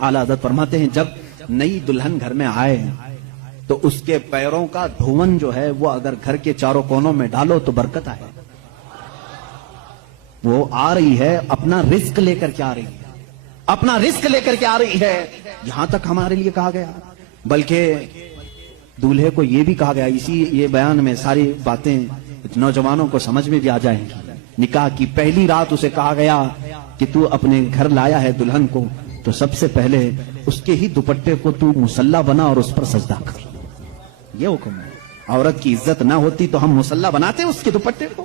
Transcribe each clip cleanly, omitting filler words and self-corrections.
आला हज़रत फरमाते हैं जब नई दुल्हन घर में आए तो उसके पैरों का धुवन जो है वो अगर घर के चारों कोनों में डालो तो बरकत आए। वो आ रही है अपना रिस्क लेकर के आ रही है, अपना रिस्क लेकर के आ रही है। यहां तक हमारे लिए कहा गया, बल्कि दूल्हे को यह भी कहा गया, इसी ये बयान में सारी बातें नौजवानों को समझ में भी आ जाएंगी। निकाह की पहली रात उसे कहा गया कि तू अपने घर लाया है दुल्हन को, तो सबसे पहले उसके ही दुपट्टे को तू मुसल्ला बना और उस पर सजदा कर। ये हुक्म है। औरत की इज्जत ना होती तो हम मुसल्ला बनाते उसके दुपट्टे को।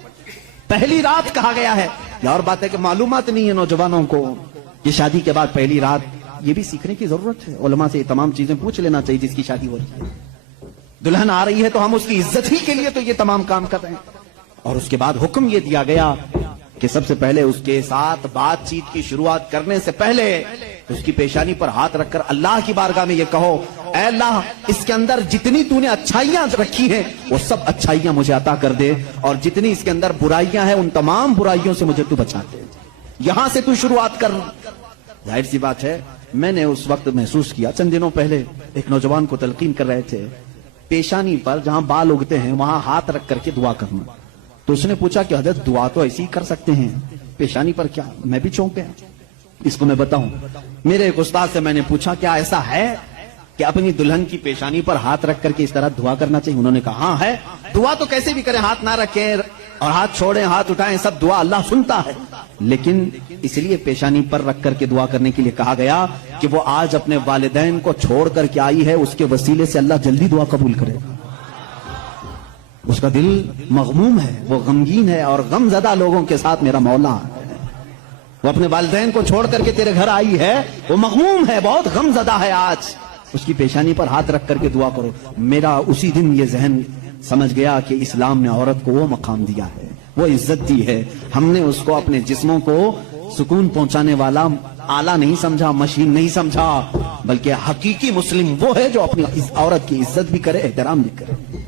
पहली रात कहा गया है। ये और बात है कि मालूमात नहीं है नौजवानों को कि शादी के बाद पहली रात, ये भी सीखने की जरूरत है। उलमा से ये तमाम चीजें पूछ लेना चाहिए जिसकी शादी हो रही है। दुल्हन आ रही है तो हम उसकी इज्जत ही के लिए तो ये तमाम काम कर रहे हैं। और उसके बाद हुक्म ये दिया गया कि सबसे पहले उसके साथ बातचीत की शुरुआत करने से पहले उसकी पेशानी पर हाथ रखकर अल्लाह की बारगाह में ये कहो, ऐ अल्लाह, इसके अंदर जितनी तूने अच्छाइयां रखी हैं वो सब अच्छाइयां मुझे अता कर दे, और जितनी इसके अंदर बुराइयां हैं उन तमाम बुराइयों से मुझे तू बचा दे। यहां से तू शुरुआत कर। जाहिर सी बात है, मैंने उस वक्त महसूस किया, चंद दिनों पहले एक नौजवान को तलकीन कर रहे थे, पेशानी पर जहां बाल उगते हैं वहां हाथ रख करके दुआ करना। तो उसने पूछा कि हजरत दुआ तो ऐसे ही कर सकते हैं, पेशानी पर क्या? मैं भी चौंक गया। इसको मैं बताऊं, मेरे एक उस्ताद से मैंने पूछा क्या ऐसा है कि अपनी दुल्हन की पेशानी पर हाथ रख करके इस तरह दुआ करना चाहिए? उन्होंने कहा हाँ है। दुआ तो कैसे भी करें, हाथ ना रखें और हाथ छोड़ें, हाथ उठाएं, सब दुआ अल्लाह सुनता है। लेकिन इसलिए पेशानी पर रख करके दुआ करने के लिए कहा गया कि वो आज अपने वालिदैन को छोड़ करके आई है, उसके वसीले से अल्लाह जल्दी दुआ कबूल करेगा। उसका दिल मगमूम है, वो गमगीन है, और गमजदा लोगों के साथ मेरा मौला है। वो अपने वालिदैन को छोड़ करके तेरे घर आई है, वो मगमूम है, बहुत गमजदा है। आज उसकी पेशानी पर हाथ रख करके दुआ करो। मेरा उसी दिन ये जहन समझ गया कि इस्लाम ने औरत को वो मकाम दिया है, वो इज्जत दी है। हमने उसको अपने जिस्मों को सुकून पहुंचाने वाला आला नहीं समझा, मशीन नहीं समझा, बल्कि हकीकी मुस्लिम वो है जो अपनी औरत की इज्जत भी करे, एहतराम भी करे।